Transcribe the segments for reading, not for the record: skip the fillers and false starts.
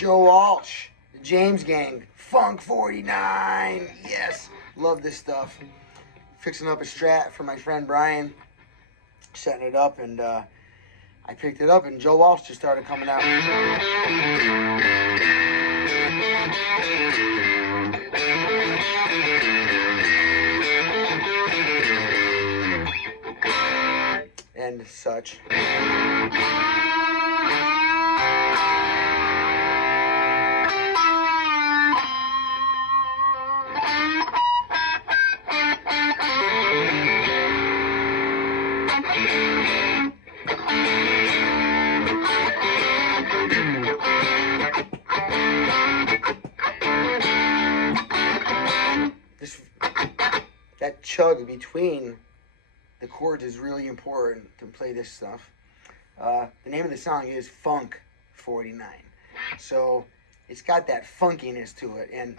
Joe Walsh, the James Gang, Funk 49. Yes, love this stuff. Fixing up a Strat for my friend Brian, setting it up, and I picked it up, and Joe Walsh just started coming out. And such. That chug between the chords is really important to play this stuff. The name of the song is Funk 49. So it's got that funkiness to it, and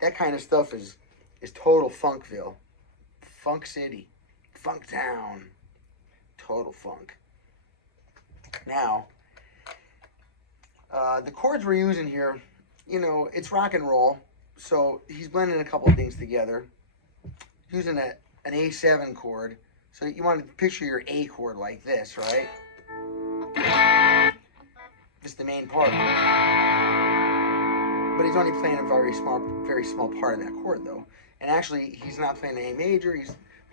that kind of stuff is total Funkville. Funk City, Funk Town, total funk. Now, the chords we're using here, you know, it's rock and roll, so he's blending a couple of things together. Using an A7 chord, so you want to picture your A chord like this, right? This is the main part. But he's only playing a very small part of that chord, though. And actually, he's not playing an A major.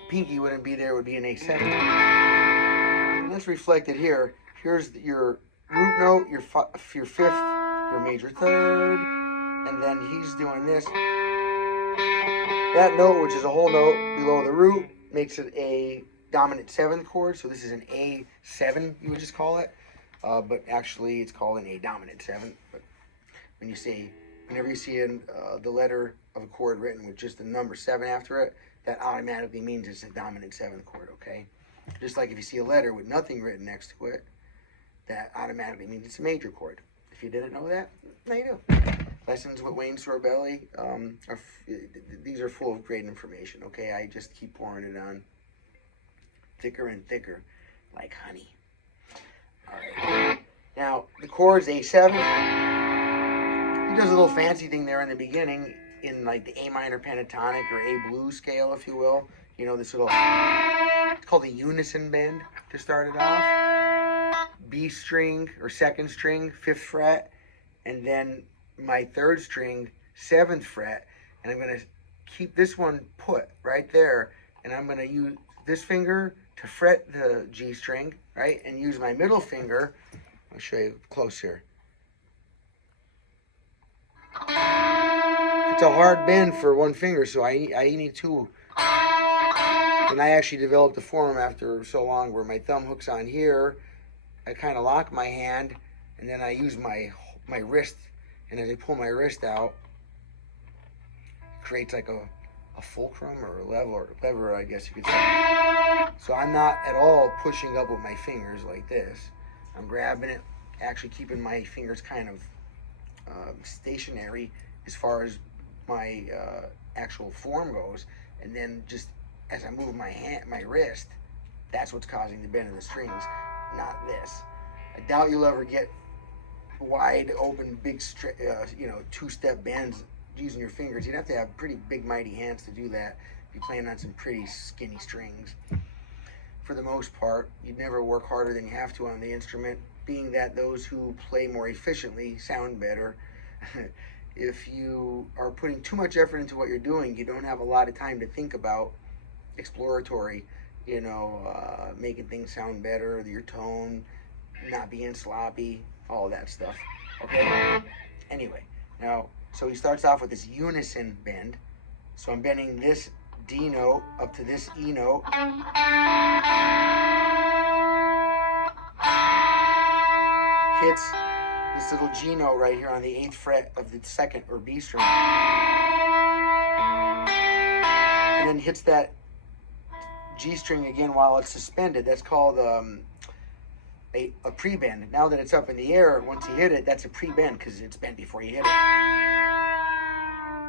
Pinky wouldn't be there; it would be an A7. And that's reflected here. Here's your root note, your fifth, your major third, and then he's doing this. That note, which is a whole note below the root, makes it a dominant 7th chord. So this is an A7, you would just call it. But actually, it's called an A dominant 7. But whenever you see the letter of a chord written with just the number 7 after it, that automatically means it's a dominant 7th chord, okay? Just like if you see a letter with nothing written next to it, that automatically means it's a major chord. If you didn't know that, now you do. Lessons with Wayne Sorbelli, these are full of great information, okay? I just keep pouring it on thicker and thicker, like honey. All right. Now, the chord's A7. He does a little fancy thing there in the beginning in like the A minor pentatonic or A blues scale, if you will. You know, this little, it's called a unison bend to start it off. B string or 2nd string, 5th fret, and then my 3rd string, 7th fret, and I'm going to keep this one put right there, and I'm going to use this finger to fret the G string, right, and use my middle finger. I'll show you close here. It's a hard bend for one finger, so I need 2. And I actually developed a form after so long where my thumb hooks on here, I kind of lock my hand, and then I use my wrist. And as I pull my wrist out, it creates like a fulcrum or a lever, I guess you could say. So I'm not at all pushing up with my fingers like this. I'm grabbing it, actually keeping my fingers kind of stationary as far as my actual form goes. And then just as I move my wrist, that's what's causing the bend of the strings, not this. I doubt you'll ever get wide open, big, 2-step bends using your fingers. You'd have to have pretty big, mighty hands to do that if you're playing on some pretty skinny strings. For the most part, you'd never work harder than you have to on the instrument, being that those who play more efficiently sound better. If you are putting too much effort into what you're doing, you don't have a lot of time to think about exploratory, making things sound better, your tone, not being sloppy, all that stuff, okay? Anyway, now, so he starts off with this unison bend. So I'm bending this D note up to this E note. Hits this little G note right here on the 8th fret of the 2nd or B string. And then hits that G string again while it's suspended. That's called a pre-bend. Now that it's up in the air, once you hit it, that's a pre-bend because it's bent before you hit it.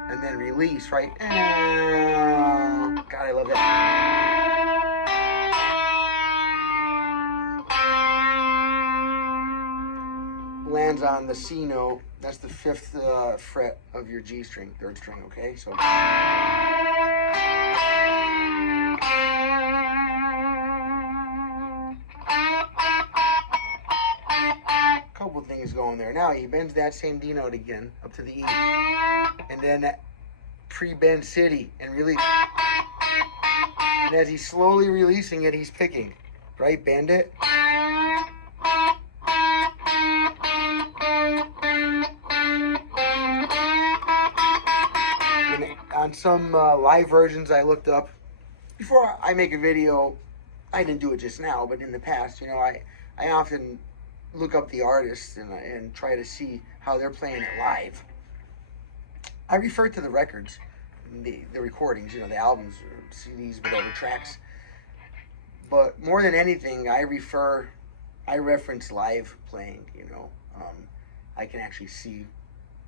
And then release, right? God, I love that. lands on the C note. That's the 5th fret of your G string, 3rd string, okay? So couple things going there. Now he bends that same D note again up to the E, and then that pre-bend city and release. And as he's slowly releasing it, he's picking, right? Bend it. And on some live versions I looked up, before I make a video, I didn't do it just now, but in the past, you know, I often look up the artists and try to see how they're playing it live. I refer to the records, the recordings, you know, the albums or CDs, whatever, tracks. But more than anything, I reference live playing, you know. I can actually see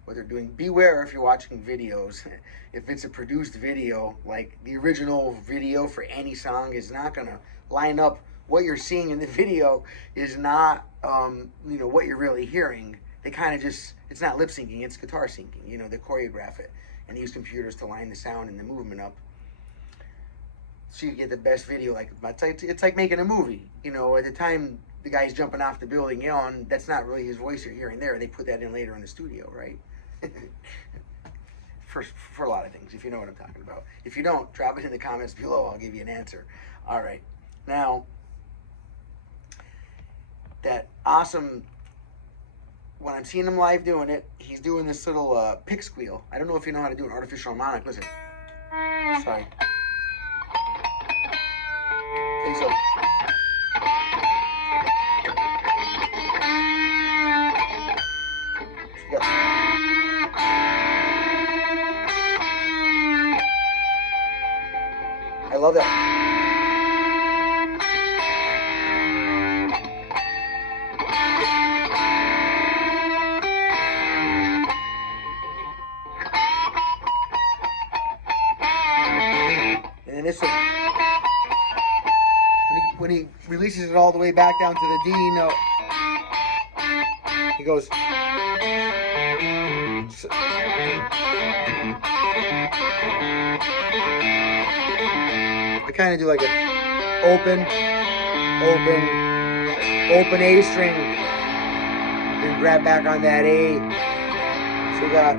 what they're doing. Beware if you're watching videos, if it's a produced video, like the original video for any song is not going to line up. What you're seeing in the video is not, you know, what you're really hearing. They kind of just, it's not lip syncing, it's guitar syncing. You know, they choreograph it and use computers to line the sound and the movement up, so you get the best video. Like it's like making a movie. You know, at the time the guy's jumping off the building yelling, that's not really his voice you're hearing there. They put that in later in the studio, right? for a lot of things, if you know what I'm talking about. If you don't, drop it in the comments below. I'll give you an answer. All right, now. That awesome, when I'm seeing him live doing it, he's doing this little pick squeal. I don't know if you know how to do an artificial harmonic. Listen. Sorry. Okay, so. I love that. And this when he releases it all the way back down to the D note, he goes. I kind of do like an open A string, and grab back on that A. So we got.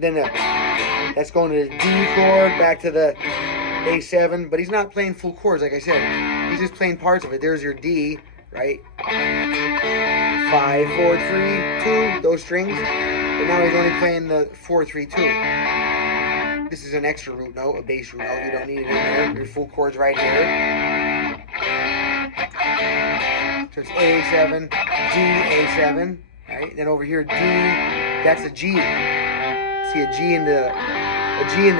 Then that's going to the D chord, back to the A7, but he's not playing full chords, like I said. He's just playing parts of it. There's your D, right? 5, 4, 3, 2, those strings. But now he's only playing the 4, 3, 2. This is an extra root note, a bass root note. You don't need it in there. Your full chords right here. So it's A7, D, A7, right? And then over here, D, that's a G. See a G in the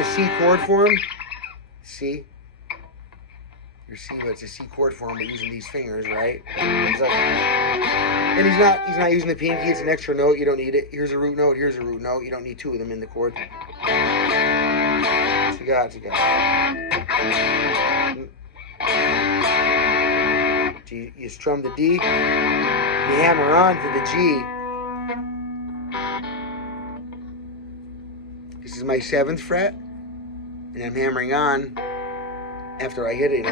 C chord form. See, your C, but it's a C chord form, but using these fingers, right? And he's not using the pinky. It's an extra note. You don't need it. Here's a root note. Here's a root note. You don't need two of them in the chord. So you strum the D. You hammer on to the G. This is my 7th fret, and I'm hammering on after I hit it.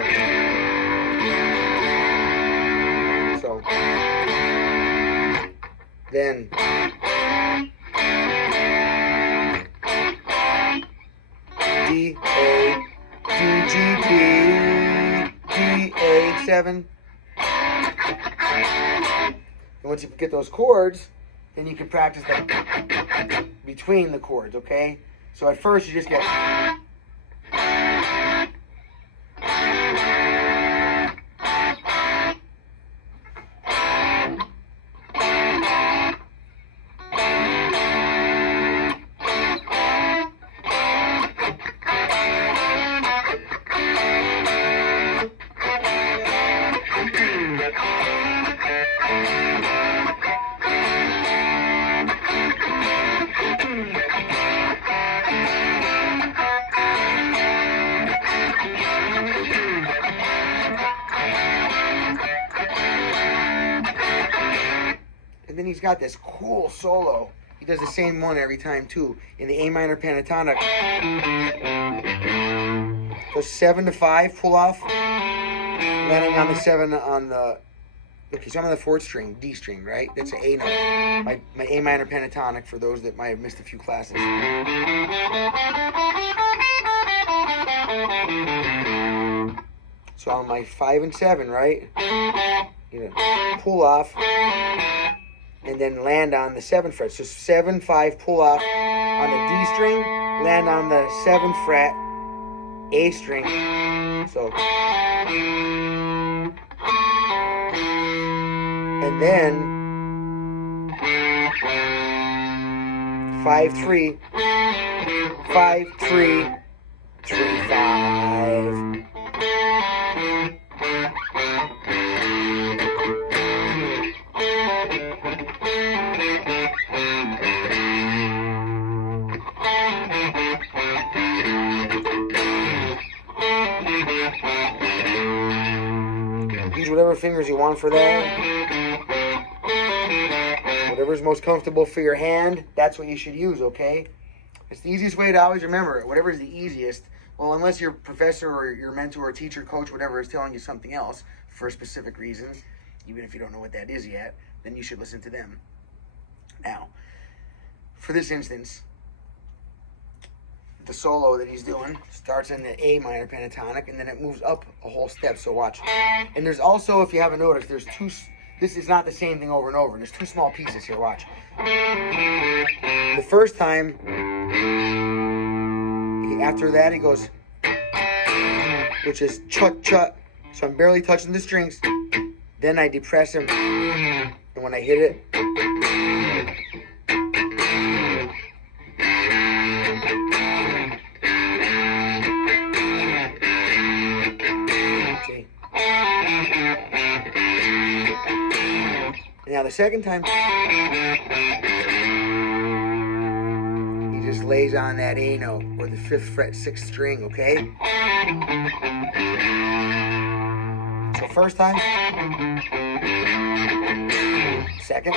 So then D, A, D, G, D, D, A, 7. And once you get those chords, then you can practice them between the chords, okay? So at first you just get. And then he's got this cool solo. He does the same one every time too. In the A minor pentatonic. So 7 to 5 pull off. Landing on the 7 on the... Okay, so I'm on the 4th string, D string, right? That's an A note. My A minor pentatonic for those that might have missed a few classes. So on my 5 and 7, right? You know, pull off and then land on the 7th fret. So 7, 5, pull off on the D string, land on the 7th fret, A string. So, and then 5, 3, 5, 3, 3, 5. Use whatever fingers you want for that. Whatever's most comfortable for your hand, that's what you should use, okay? It's the easiest way to always remember it. Whatever is the easiest. Well, unless your professor or your mentor or teacher, coach, whatever, is telling you something else for a specific reason, even if you don't know what that is yet, then you should listen to them. Now, for this instance, the solo that he's doing starts in the A minor pentatonic, and then it moves up a whole step, so watch. And there's also, if you haven't noticed, there's two... This is not the same thing over and over. There's 2 small pieces here, watch. The first time, after that, he goes, which is chut-chut. So I'm barely touching the strings. Then I depress him, and when I hit it, okay. Now the second time, he just lays on that A note, or the 5th fret, 6th string, okay? So first time, second,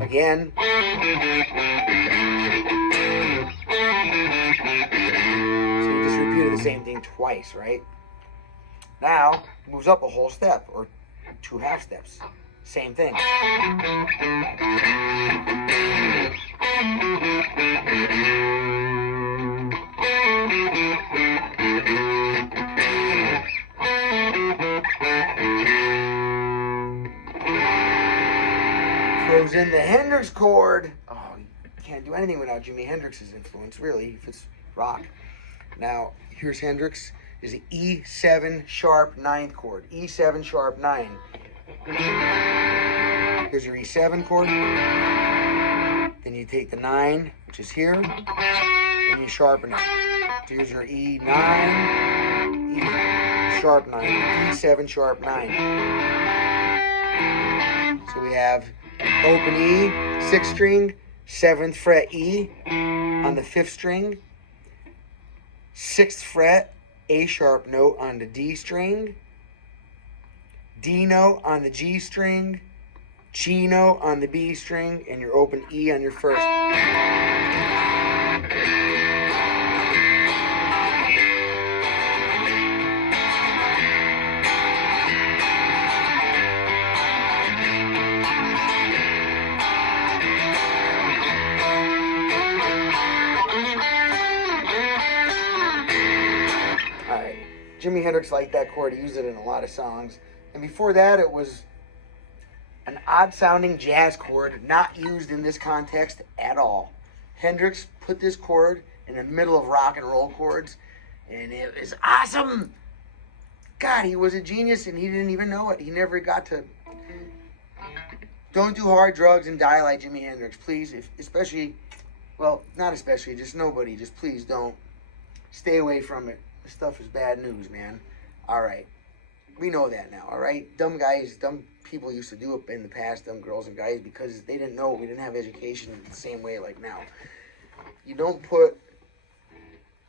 again, so you just repeated the same thing twice, right? Now, moves up a whole step, or 2 half steps. Same thing. Throws in the Hendrix chord. Oh, you can't do anything without Jimi Hendrix's influence, really, if it's rock. Now, here's Hendrix. Is the E7 sharp 9th chord. E7 sharp 9. Here's your E7 chord. Then you take the 9, which is here, and you sharpen it. So here's your E9, E sharp 9, E7 sharp 9. So we have open E, 6th string, 7th fret E on the 5th string, 6th fret, A sharp note on the D string, D note on the G string, G note on the B string, and your open E on your first. Jimi Hendrix liked that chord. He used it in a lot of songs. And before that, it was an odd-sounding jazz chord, not used in this context at all. Hendrix put this chord in the middle of rock and roll chords, and it was awesome. God, he was a genius, and he didn't even know it. He never got to... Don't do hard drugs and die like Jimi Hendrix, please. Especially, well, not especially, just nobody. Just please don't. Stay away from it. This stuff is bad news, man. All right. We know that now, all right? Dumb guys, dumb people used to do it in the past, dumb girls and guys, because they didn't know. We didn't have education the same way like now. You don't put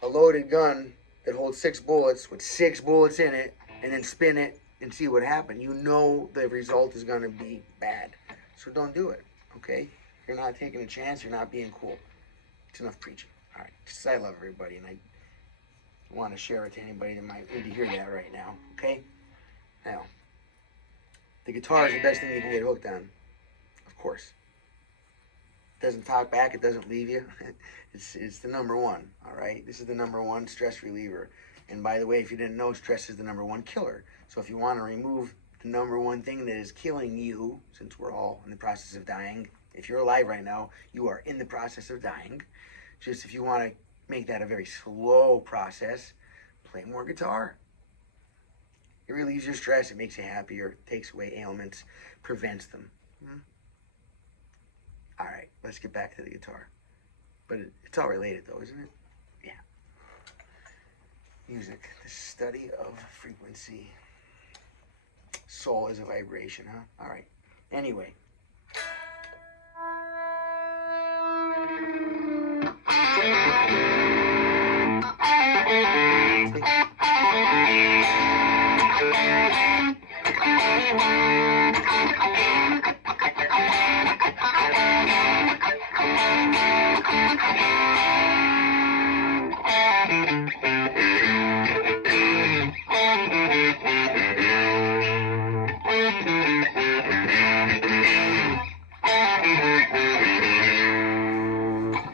a loaded gun that holds 6 bullets with 6 bullets in it and then spin it and see what happened. You know the result is going to be bad. So don't do it, okay? You're not taking a chance. You're not being cool. It's enough preaching. All right, just I love everybody, and I want to share it to anybody that might need to hear that right now, okay? Now, the guitar is the best thing you can get hooked on, of course. It doesn't talk back. It doesn't leave you. It's the number one, all right? This is the number one stress reliever. And by the way, if you didn't know, stress is the number one killer. So if you want to remove the number one thing that is killing you, since we're all in the process of dying, if you're alive right now, you are in the process of dying. Just if you want to make that a very slow process, play more guitar. It relieves your stress. It makes you happier. Takes away ailments. Prevents them. All right, let's get back to the guitar. But it's all related, though, isn't it? Yeah. Music, the study of frequency. Soul is a vibration, huh? All right. Anyway.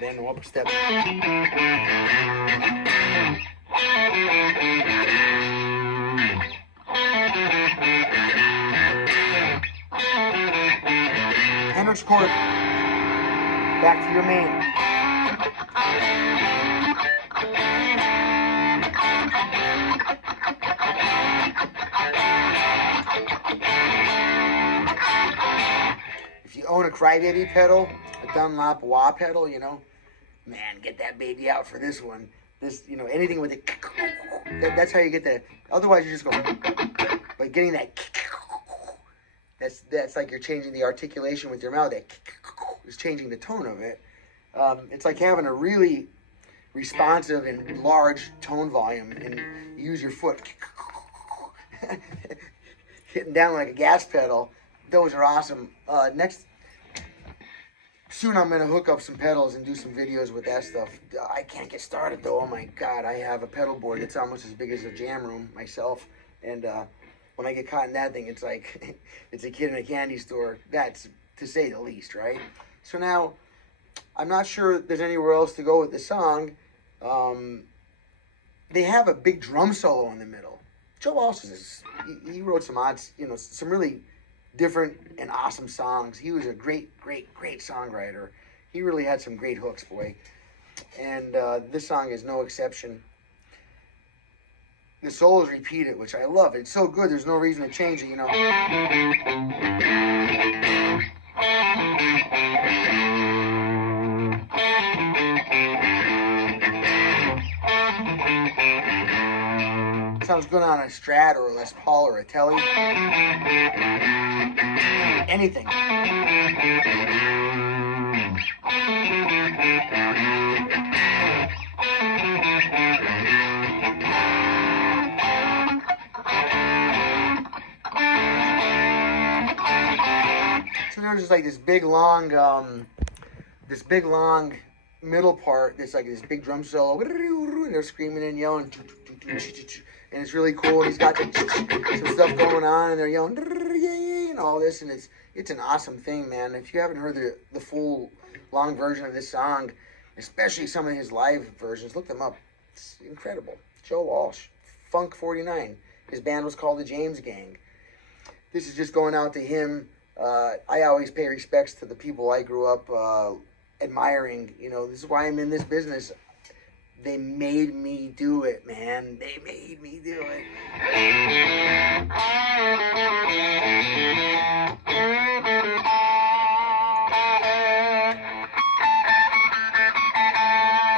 Then up a step. HENDRIX chord. Back to your main. If you own a crybaby pedal, a Dunlop wah pedal, you know, man, get that baby out for this one. This, you know, anything with it, that's how you get the, otherwise you just go, but getting that, that's like you're changing the articulation with your mouth, that is changing the tone of it. It's like having a really responsive and large tone volume, and you use your foot, hitting down like a gas pedal. Those are awesome. Soon I'm going to hook up some pedals and do some videos with that stuff. I can't get started though. Oh my God, I have a pedal board that's almost as big as a jam room myself. And when I get caught in that thing, it's like, it's a kid in a candy store. That's to say the least, right? So now, I'm not sure there's anywhere else to go with the song. They have a big drum solo in the middle. Joe Walsh he wrote some odds, you know, some really different and awesome songs. He was a great songwriter. He really had some great hooks, boy. And this song is no exception. The solos repeat it, which I love. It's so good, there's no reason to change it, you know. Sounds good on a Strat or a Les Paul or a Tele. Anything. So there's just like this big long middle part that's like this big drum solo, and they're screaming and yelling, and it's really cool. And he's got some stuff going on, and they're yelling and all this, and it's an awesome thing, man. If you haven't heard the full long version of this song, especially some of his live versions, look them up. It's incredible. Joe Walsh, Funk 49. His band was called the James Gang. This is just going out to him. I always pay respects to the people I grew up admiring. You know, this is why I'm in this business. They made me do it, man. They made me do it.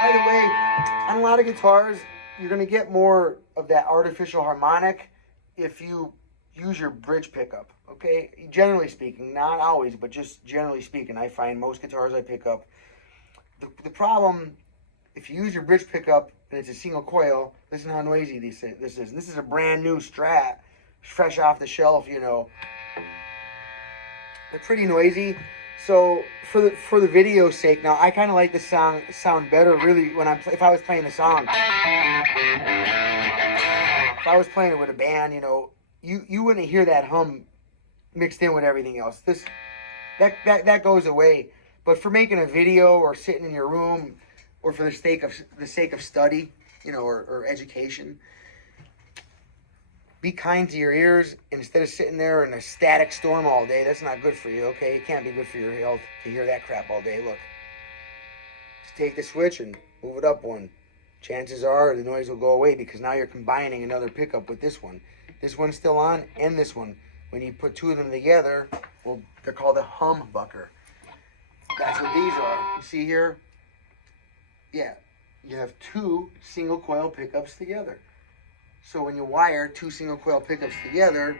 By the way, on a lot of guitars, you're going to get more of that artificial harmonic if you use your bridge pickup, okay? Generally speaking, not always, but just generally speaking, I find most guitars I pick up, the problem, if you use your bridge pickup and it's a single coil, listen how noisy this is. This is a brand new Strat fresh off the shelf, you know. They're pretty noisy. So for the video's sake, now I kind of like the sound better really when if I was playing the song. If I was playing it with a band, you know, you wouldn't hear that hum mixed in with everything else. That goes away. But for making a video or sitting in your room, or for the sake of study, you know, or education, be kind to your ears instead of sitting there in a static storm all day. That's not good for you, okay? It can't be good for your health to hear that crap all day. Look, just take the switch and move it up one. Chances are the noise will go away because now you're combining another pickup with this one. This one's still on, and this one. When you put two of them together, well, they're called a humbucker. That's what these are. You see here? Yeah, you have two single coil pickups together. So when you wire two single coil pickups together,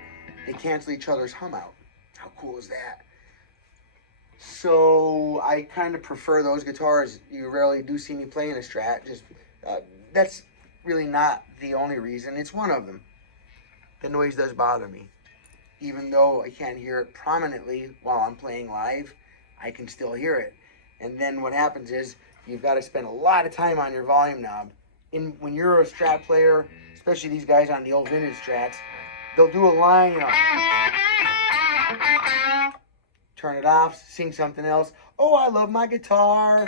they cancel each other's hum out. How cool is that? So I kind of prefer those guitars. You rarely do see me playing a Strat. Just that's really not the only reason. It's one of them. The noise does bother me. Even though I can't hear it prominently while I'm playing live, I can still hear it. And then what happens is you've got to spend a lot of time on your volume knob. When you're a Strat player, especially these guys on the old vintage Strats, they'll do a line, you know, turn it off, sing something else. Oh, I love my guitar.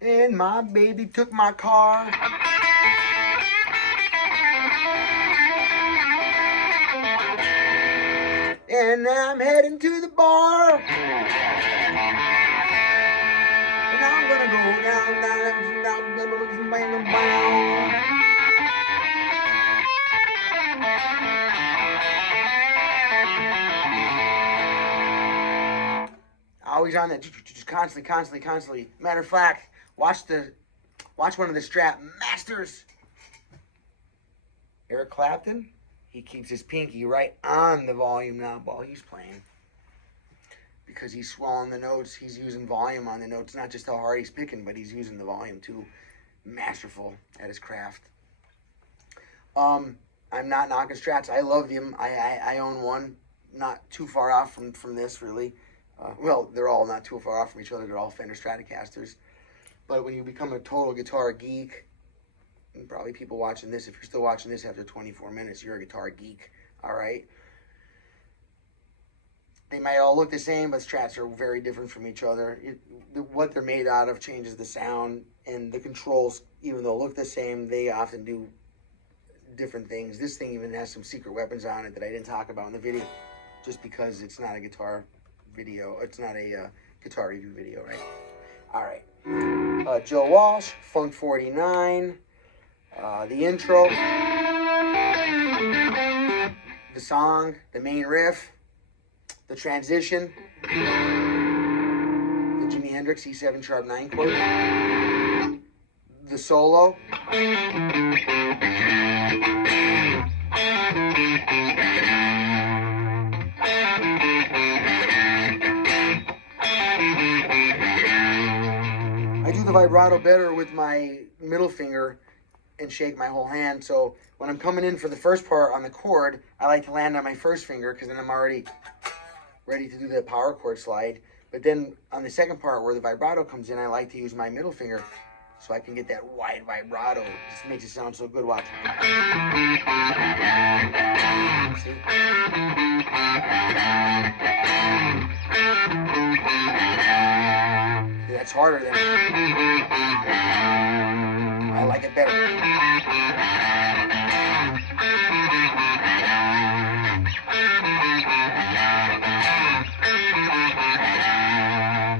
And my baby took my car. And I'm heading to the bar. And I'm gonna go down. Always on that, just constantly. Matter of fact, watch one of the Strat masters. Eric Clapton, he keeps his pinky right on the volume knob while he's playing. Because he's swelling the notes, he's using volume on the notes, not just how hard he's picking, but he's using the volume too. Masterful at his craft. I'm not knocking Strats. I love them. I own one, not too far off from this really. Well, they're all not too far off from each other. They're all Fender Stratocasters. But when you become a total guitar geek, and probably people watching this, if you're still watching this after 24 minutes, you're a guitar geek, all right? They might all look the same, but Strats are very different from each other. What they're made out of changes the sound, and the controls, even though look the same, they often do different things. This thing even has some secret weapons on it that I didn't talk about in the video, just because it's not a guitar video. It's not a guitar review video, right? All right. Joe Walsh, Funk 49. The intro. The song. The main riff. The transition. The Jimi Hendrix E7 sharp 9 chord. The solo. I do the vibrato better with my middle finger and shake my whole hand. So when I'm coming in for the first part on the chord, I like to land on my first finger because then I'm already ready to do the power chord slide. But then on the second part where the vibrato comes in, I like to use my middle finger so I can get that wide vibrato. It just makes it sound so good. Watch. See? That's harder than I like it better.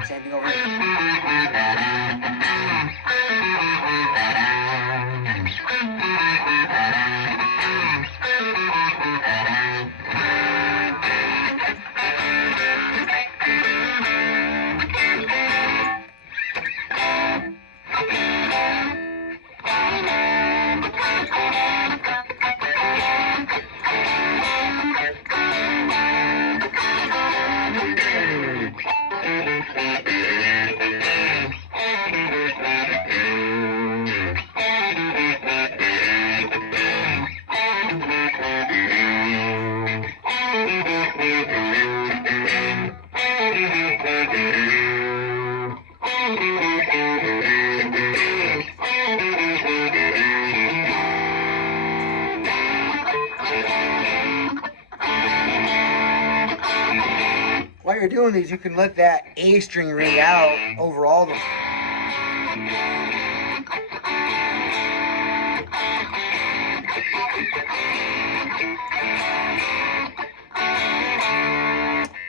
Same thing over here. you're doing these, you can let that A string ring out over all the...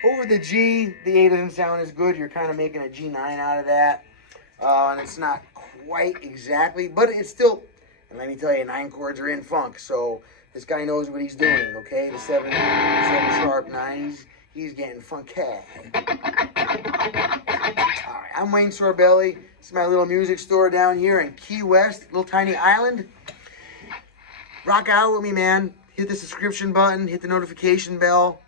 Over the G, the A doesn't sound as good. You're kind of making a G9 out of that. And it's not quite exactly, but it's still, and let me tell you, 9 chords are in funk, so this guy knows what he's doing, okay? The 7 sharp 9, he's getting funky. Alright, I'm Wayne Sorbelli. This is my little music store down here in Key West, little tiny island. Rock out with me, man. Hit the subscription button, hit the notification bell.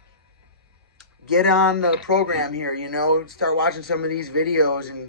Get on the program here, you know, start watching some of these videos and